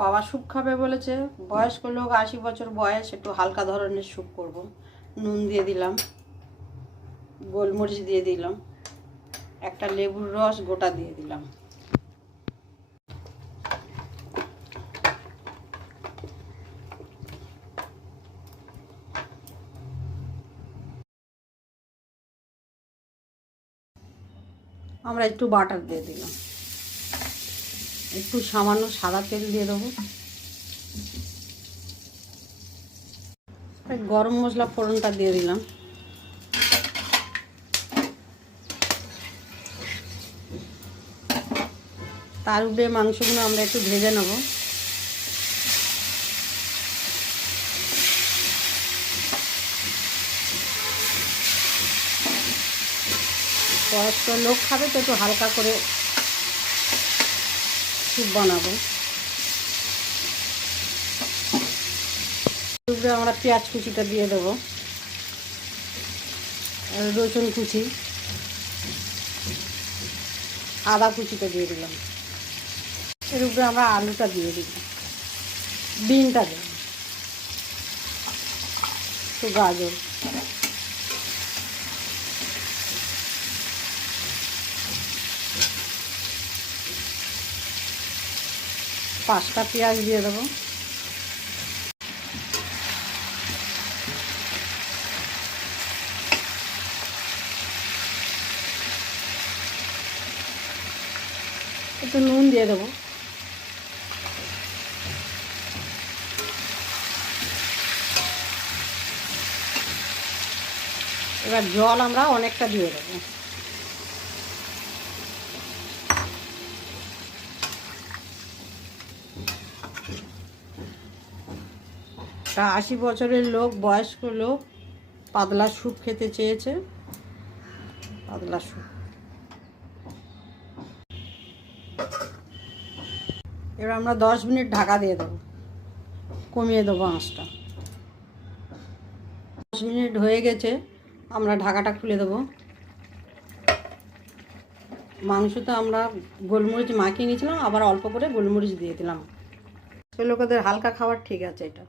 বাবা স্যুপ খাবে বলেছে, বয়স্ক লোক, 80 বছর বয়স, একটু হালকা ধরনের স্যুপ করব। নুন দিয়ে দিলাম, গোলমরিচ দিয়ে দিলাম, একটা লেবুর রস গোটা দিয়ে দিলাম। আমরা একটু বাটার দিয়ে দিলাম, একটু সামান্য সাদা তেল দিয়ে দেবো, গরম মশলা ফোড়নটা দিয়ে দিলাম, তার উপরে মাংসগুলো আমরা একটু ভেজে নেব। বয়স্ক লোক খাবে তো একটু হালকা করে স্যুপ বানাবো। উপরে আমরা পেঁয়াজ কুচিটা দিয়ে দেবো, রসুন কুচি, আদা কুচিটা দিয়ে দিলাম। এর উপরে আমরা আলুটা দিয়ে দিলাম, বিনটা দেব, একটু গাজর, পাঁচটা পেঁয়াজ দিয়ে দেবো, একটু নুন দিয়ে দেবো, এবার জল আমরা অনেকটা দিয়ে দেবো। তা 80 বছরের লোক, বয়স্ক লোক, পাতলা স্যুপ খেতে চেয়েছে, পাতলা স্যুপ। এবার আমরা 10 মিনিট ঢাকা দিয়ে দেবো, কমিয়ে দেবো আঁচটা। 10 মিনিট হয়ে গেছে, আমরা ঢাকাটা খুলে দেবো। মাংসতে আমরা গোলমরিচ মাখিয়ে নিয়েছিলাম, আবার অল্প করে গোলমরিচ দিয়ে দিলাম। লোকেদের হালকা খাবার ঠিক আছে এটা।